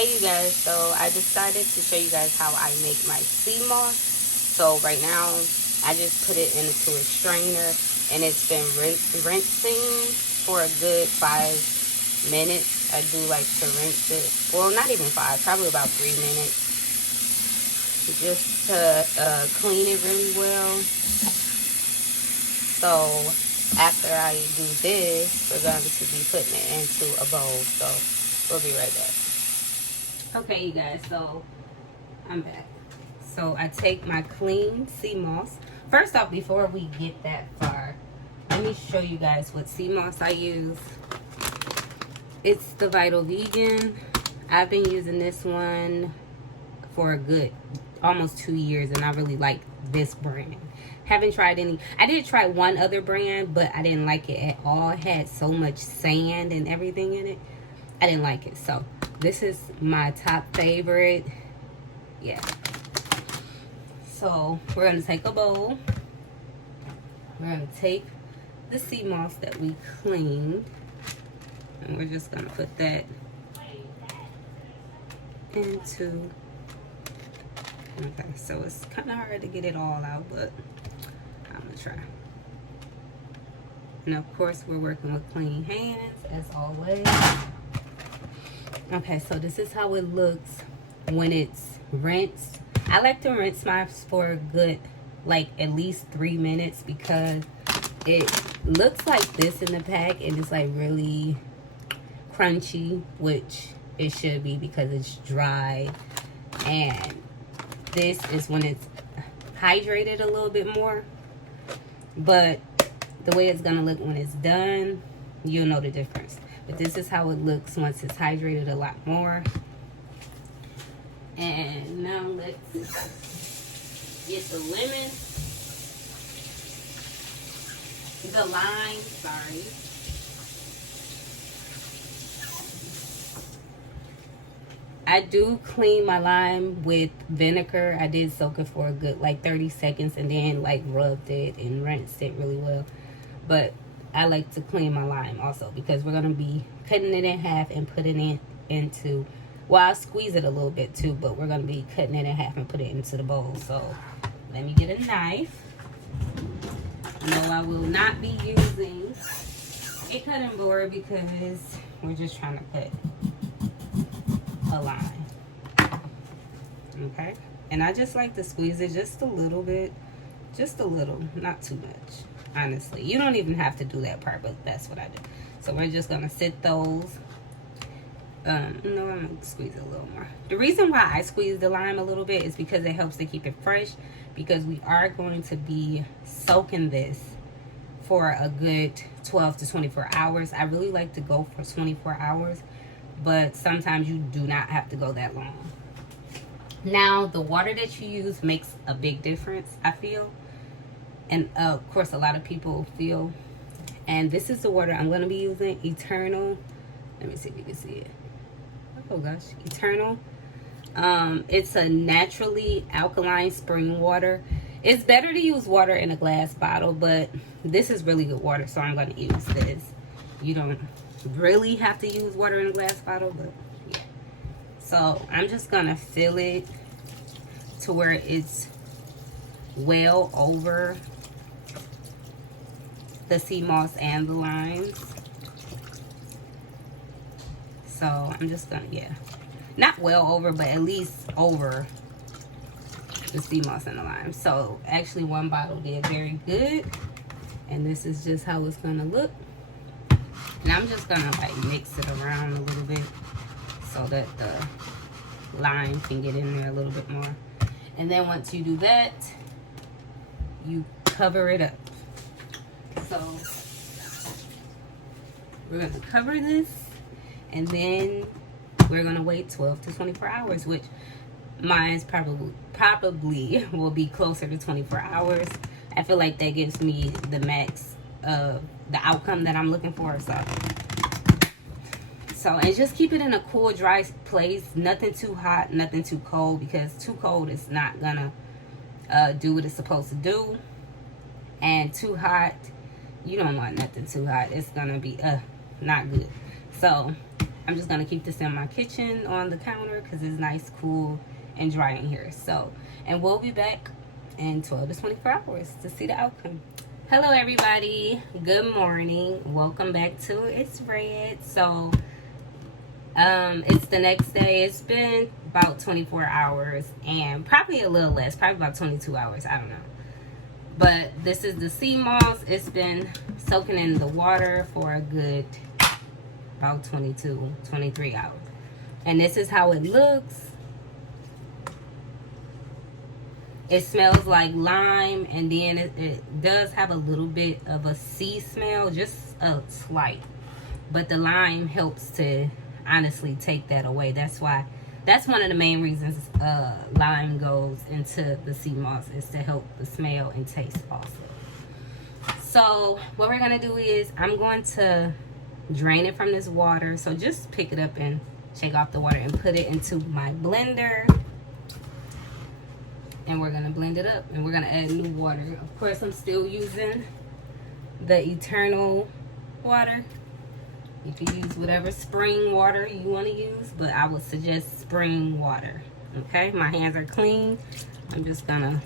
Hey you guys, so I decided to show you guys how I make my Seamoss. So right now, I just put it into a strainer and it's been rinsing for a good 5 minutes. I do like to rinse it, well not even 5, probably about 3 minutes, just to clean it really well. So after I do this, we're going to be putting it into a bowl, so we'll be right back. Okay, you guys, so I'm back. So I take my clean Seamoss. First off, before we get that far, let me show you guys what Seamoss I use. It's the Vital Vegan. I've been using this one for a good almost 2 years, and I really like this brand. Haven't tried any. I did try one other brand, but I didn't like it at all. It had so much sand and everything in it. I didn't like it. So this is my top favorite. Yeah. So we're going to take a bowl. We're going to take the Seamoss that we cleaned, and we're just going to put that into. Okay, so it's kind of hard to get it all out, but I'm going to try. And of course, we're working with clean hands, as always. Okay, so this is how it looks when it's rinsed. I like to rinse mine for a good, like, at least 3 minutes, because it looks like this in the pack and it's like really crunchy, which it should be because it's dry. And this is when it's hydrated a little bit more. But the way it's gonna look when it's done, you'll know the difference. But this is how it looks once it's hydrated a lot more. And now let's get the lemon, the lime, sorry. I do clean my lime with vinegar. I did soak it for a good like 30 seconds and then like rubbed it and rinsed it really well. But I like to clean my lime also, because we're going to be cutting it in half and putting it into, well, I'll squeeze it a little bit too, but we're going to be cutting it in half and put it into the bowl. So let me get a knife. No, I will not be using a cutting board because we're just trying to cut a lime. Okay, and I just like to squeeze it just a little bit, just a little, not too much. Honestly, you don't even have to do that part, but that's what I do. So we're just gonna sit those. No, I'm gonna squeeze it a little more. The reason why I squeeze the lime a little bit is because it helps to keep it fresh, because we are going to be soaking this for a good 12 to 24 hours. I really like to go for 24 hours, but sometimes you do not have to go that long. Now, the water that you use makes a big difference, I feel. And of course, a lot of people feel. And this is the water I'm going to be using, Eternal. Let me see if you can see it. Oh gosh, Eternal. It's a naturally alkaline spring water. It's better to use water in a glass bottle, but this is really good water, so I'm going to use this. You don't really have to use water in a glass bottle, but yeah. So I'm just going to fill it to where it's well over the Seamoss and the limes. So I'm just gonna, yeah, not well over, but at least over the Seamoss and the limes. So actually one bottle did very good, and this is just how it's gonna look. And I'm just gonna like mix it around a little bit so that the lime can get in there a little bit more. And then once you do that, you cover it up. So we're going to cover this, and then we're going to wait 12 to 24 hours, which mine's probably will be closer to 24 hours. I feel like that gives me the max of the outcome that I'm looking for. So and just keep it in a cool, dry place. Nothing too hot, nothing too cold, because too cold is not gonna do what it's supposed to do. And too hot, you don't want nothing too hot. It's gonna be not good. So I'm just gonna keep this in my kitchen on the counter because it's nice, cool, and dry in here. So, and we'll be back in 12 to 24 hours to see the outcome. Hello everybody, good morning, welcome back to It's Red. So it's the next day. It's been about 24 hours and probably a little less, probably about 22 hours, I don't know. But this is the Seamoss. It's been soaking in the water for a good about 22, 23 hours. And this is how it looks. It smells like lime, and then it does have a little bit of a sea smell, just a slight. But the lime helps to honestly take that away. That's why, that's one of the main reasons lime goes into the Seamoss, is to help the smell and taste also. So what we're gonna do is I'm going to drain it from this water. So just pick it up and shake off the water and put it into my blender. And we're gonna blend it up and we're gonna add new water. Of course, I'm still using the Eternal water. You can use whatever spring water you want to use, but I would suggest spring water. Okay, my hands are clean. I'm just gonna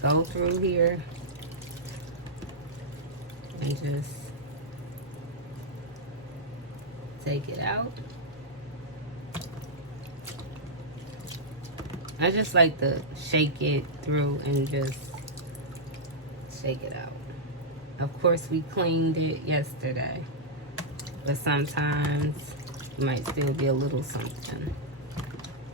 go through here and just take it out. I just like to shake it through and just shake it out. Of course, we cleaned it yesterday, but sometimes it might still be a little something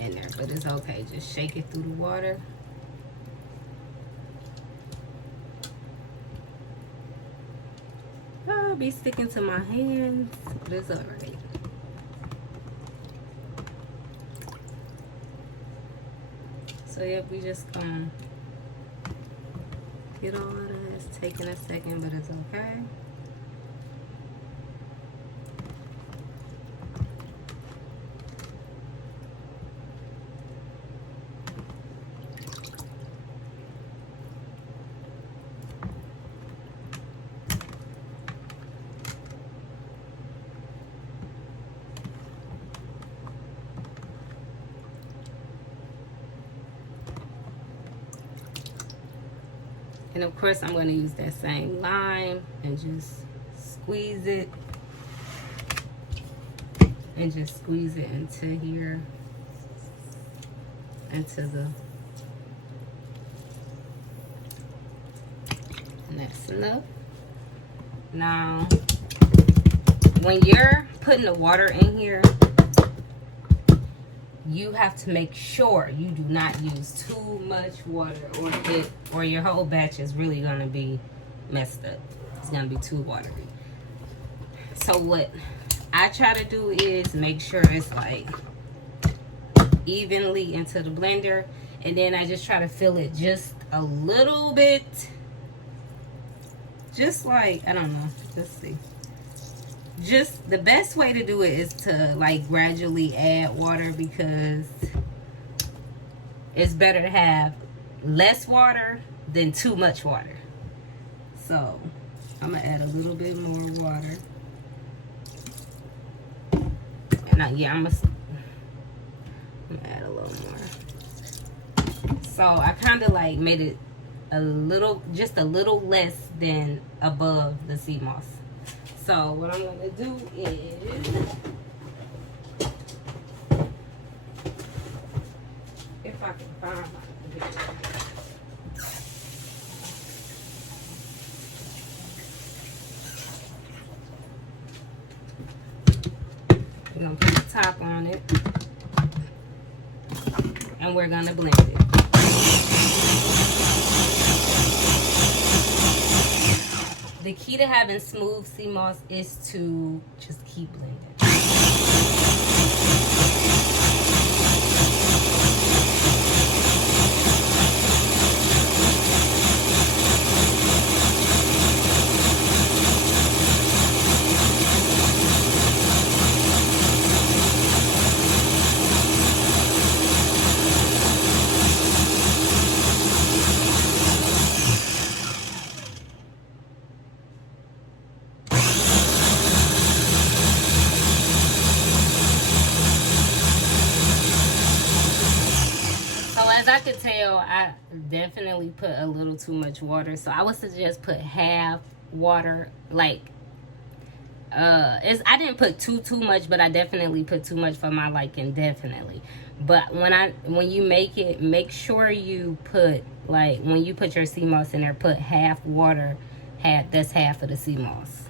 in there, but it's okay. Just shake it through the water. I'll be sticking to my hands, but it's alright. So yep, we just gonna get all of that. It's taking a second, but it's okay. And of course, I'm going to use that same lime and just squeeze it. And just squeeze it into here. Into the... And that's enough. Now, when you're putting the water in here, you have to make sure you do not use too much water, or your whole batch is really gonna be messed up. It's gonna be too watery. So what I try to do is make sure it's like evenly into the blender, and then I just try to fill it just a little bit, just like, I don't know, let's see. Just the best way to do it is to like gradually add water, because it's better to have less water than too much water. So I'm gonna add a little bit more water, and yeah, I'm gonna add a little more. So I kind of like made it a little, just a little less than above the Seamoss. So what I'm gonna do is, if I can find my computer. We're gonna put the top on it, and we're gonna blend it. The key to having smooth Seamoss is to just keep blending. as I could tell, I definitely put a little too much water. So I would suggest put half water. Like, I didn't put too much, but I definitely put too much for my liking, definitely. But when you make it, make sure you put, like, when you put your sea moss in there, put half water, that's half of the sea moss.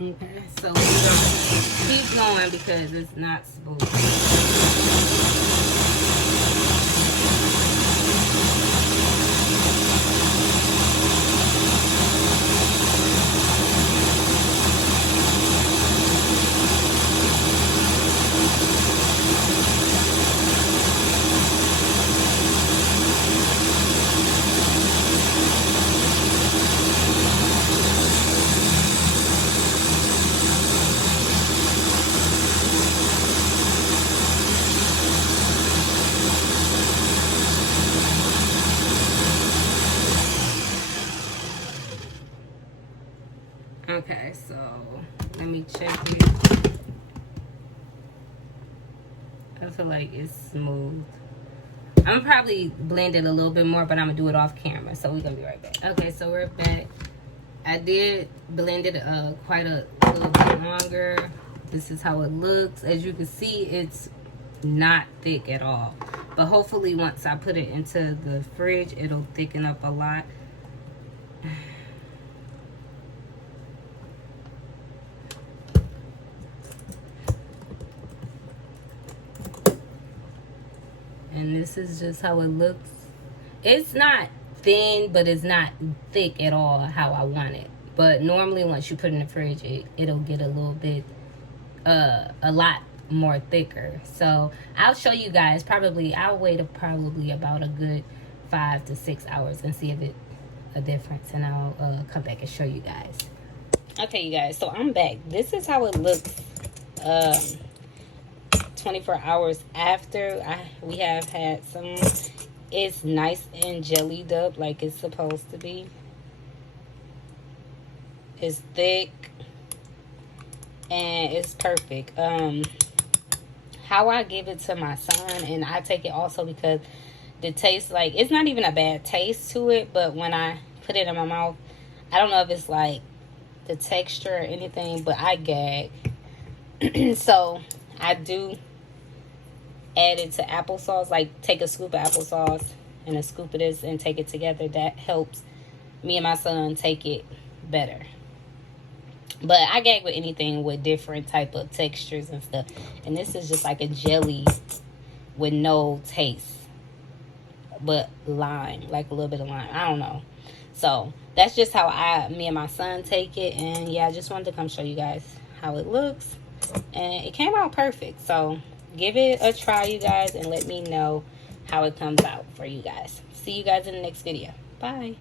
Okay, so we're gonna keep going because it's not smooth. Okay, so let me check it. I feel like it's smooth. I'm probably blend it a little bit more, but I'm gonna do it off camera. So we're gonna be right back. Okay, so we're back. I did blend it quite a little bit longer. This is how it looks. As you can see, it's not thick at all. But hopefully once I put it into the fridge, it'll thicken up a lot. And this is just how it looks. It's not thin, but it's not thick at all how I want it. But normally once you put it in the fridge, it'll get a little bit, a lot more thicker. So I'll show you guys. I'll wait probably about a good 5 to 6 hours and see if it's a difference. And I'll come back and show you guys. Okay, you guys, so I'm back. This is how it looks 24 hours after we have had some. It's nice and jellied up like it's supposed to be. It's thick and it's perfect. How I give it to my son, and I take it also because the taste, like, it's not even a bad taste to it, but when I put it in my mouth, I don't know if it's like the texture or anything, but I gag. So I do add it to applesauce, like take a scoop of applesauce and a scoop of this and take it together. That helps me and my son take it better. But I gag with anything with different type of textures and stuff. And this is just like a jelly with no taste, but lime, like a little bit of lime. I don't know. So that's just how me and my son take it. And yeah, I just wanted to come show you guys how it looks. And it came out perfect. So give it a try, you guys, and let me know how it comes out for you guys. See you guys in the next video. Bye.